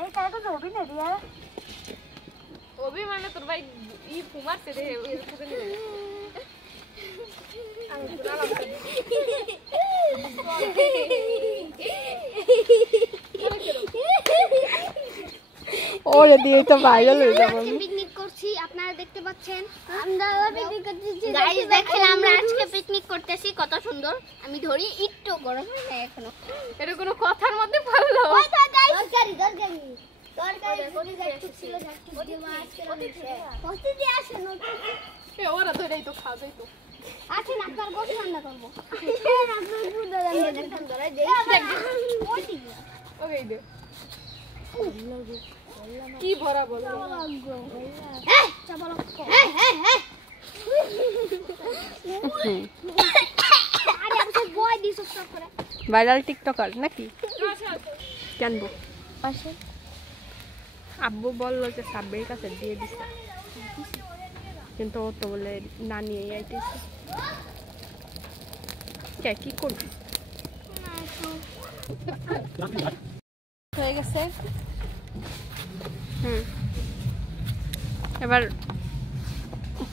এই কাটা তো অভি না দিয়া অভি মানে তোর ভাই ই ফুমারছে রে এর সাথে নিয়ে আমি পুরা লাভ ওরে দিয়ে তো ভাইরাল হয়ে যাবে পিকনিক করছি আপনারা দেখতে পাচ্ছেন আমরা পিকনিক করতেছি গাইস দেখেন আমরা আজকে পিকনিক করতেছি কত সুন্দর আমি ধরি একটু গরম হয় না এখনো এটা কোনো কথার মধ্যে পড়লো ওই তো গাইস দরকারি বলি যাচ্ছে ছিল যাচ্ছে দেওয়া আজকে কষ্ট দিয়ে আসে নতুন এ ওরা ধরেই তো খাবেই তো আচ্ছা না আপনার গোশ রান্না করব আপনার ফুড রান্না দেখেন ধরে দেই ওকে দে কি ভরা বলো এই চাবলো এই আরে আমি বয় দিছ সব করে ভাইরাল টিকটকার নাকি জানবো পাশে আব্বু বললো যে সাব্বির কাছে দিয়ে দিছে কিন্তু ও তো বলে না নিয়ে আইতেছে কে কি করবি হয়ে গেছে এবার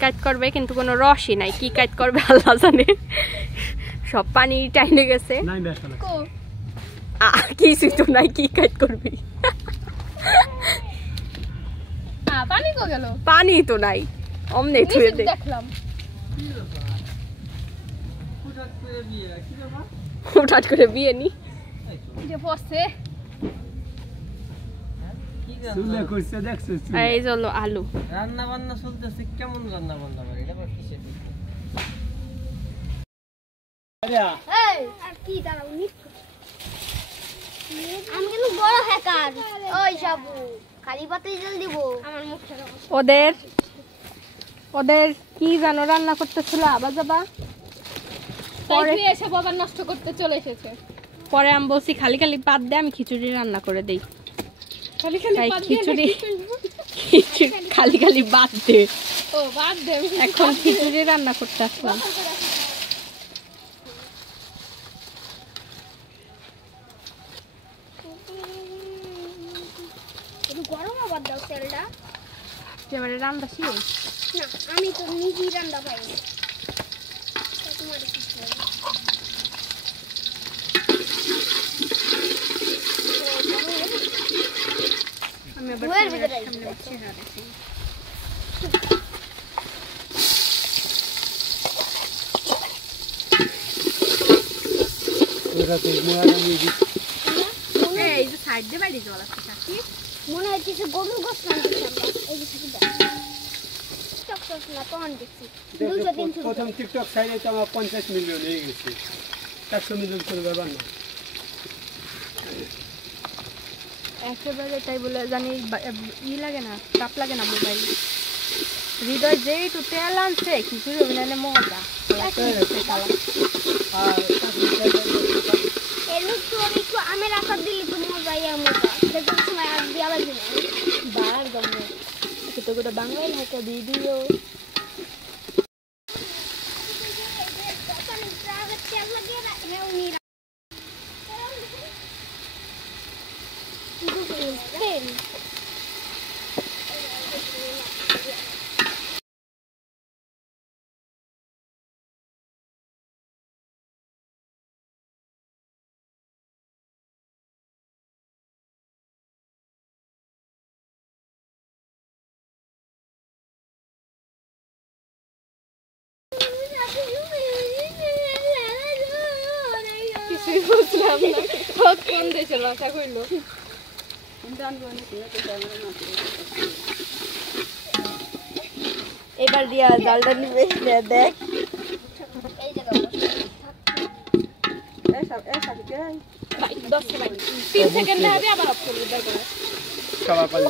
কাজ করবে কিন্তু কোনো রসই নাই কি কাজ করবে আল্লাহ জানে সব পানি টাইনে গেছে কিছু তো নাই কি কাজ করবি পানি কো গেল পানি তো নাই অমনে ছুঁয়ে দে দেখলাম হঠাৎ করে বিয়ে নি যে বসে সুলে কইছে দেখছিস এই হলো আলু রান্না বান্না চলতেছে কেমন রান্না বান্না করে এটা কিসে আরে এই আর কি দাঁড়াও নিক আমি কিন্তু বড় হ্যাকার ওই সাবু খালি পাতে জল দিব আমার মুখে ওদের কি জানো রান্না করতেছিল আবার যাবা পরে এসে বাবা নষ্ট করতে চলে এসেছে পরে আমি বলছি খালি খালি পাত দে আমি খিচুড়ি রান্না করে দেই খালি খালি তাই পাত খিচুড়ি খালি খালি বাদ দে ও বাদ দে এখন খিচুড়ি রান্না করতে আসলাম একটু গরম আবার দাও তেলটা তুই আমার রান্না শিখে না আমি তো নিজেই রান্না পাই না তোমার কি আমি আবার বইয়ের ভিতরে সামনে বসে হারাছি ওরা তো মোয়া নিয়ে দিছে এই যে সাইড দিয়ে বাইরে জল আছে কাকি মনে হচ্ছে যে গরুর গোশ রান্না আমরা এই যে থাকি দাও টক না তো অন দেখছি 200-300 প্রথম টিকটক সাইডে তো আমার 50 মিলিয়ন হয়ে গেছে 100 মিলিয়ন করে ব্যাপার না একেবারে তাই বলে জানি ই লাগে না তাপ লাগে না মোবাইল হৃদয় যেই তো তেল আনছে খিচুড়ি অভিনয় মজা আর এর মধ্যে একটু আমের আচার দিলে তো মজা ইয়া মজা দেখতে সময় আর দিয়া লাগবে না বার গমনে তো গোটা বাঙালি হাতে দিয়ে দিও বুঝলাম না কোন দেশের ভাষা কইলো এবার দিয়া জালটা নিবে দেখ এই জায়গা ভাই 10 সেকেন্ড 3 সেকেন্ড হবে আবার অফ করব দরকার খাবার পারলে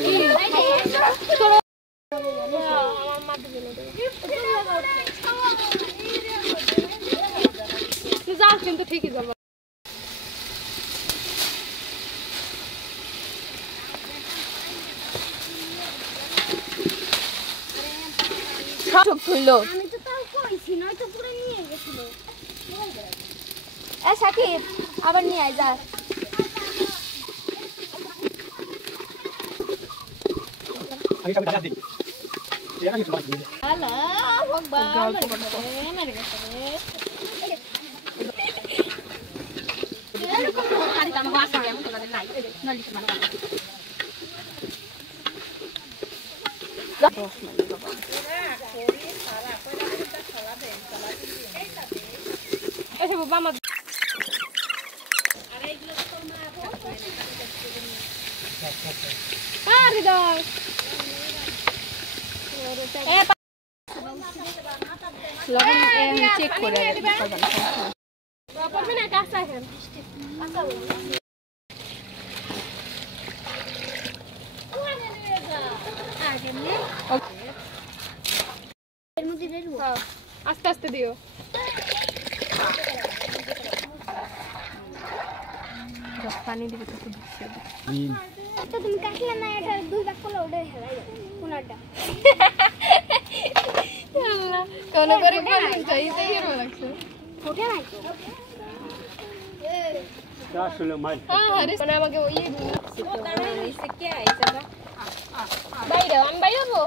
আমার মাথা গেল তুই যাও কিন্তু ঠিকই যাবো সব হইলো আমি তো তাও কইছি নয় তো পুরো নিয়ে গেছিল সাকিব আবার নিয়ে আয় যা হ্যালো ভগবান মেরে গেছে এরকম খালি কাম বাসা আমি তোদের নাই নলি মানে এসে বাবা আমার হৃদয় লবণ চেক করে করবি না কাঁচা খেন এর মধ্যে দেবো আস্তে আস্তে দিও পানি দিবে তো দিচ্ছে তো তুমি কাটলে না এটা দুই ভাগ করে ওটা হেলাই যাবে কোনটা কোন করে বলিস যাই যাই এর লাগছে ওটা নাই আসলে মাল আরে মানে আমাকে ওই ইসে কে আইছে না বাইরে আমি বাইরে হবো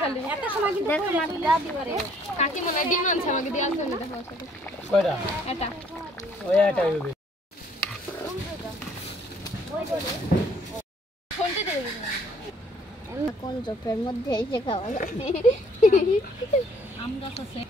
খালি এত সময় কিন্তু দেখো না দাও দিবারে কাকি মনে হয় ডিম আনছে আমাকে দিয়ে আসবে না দেখো সাথে কয়টা এটা ওই এটাই হবে ফোনটা দিয়ে দিবি কোন চোখের মধ্যে এসে খাওয়া যাবে আম গাছ আছে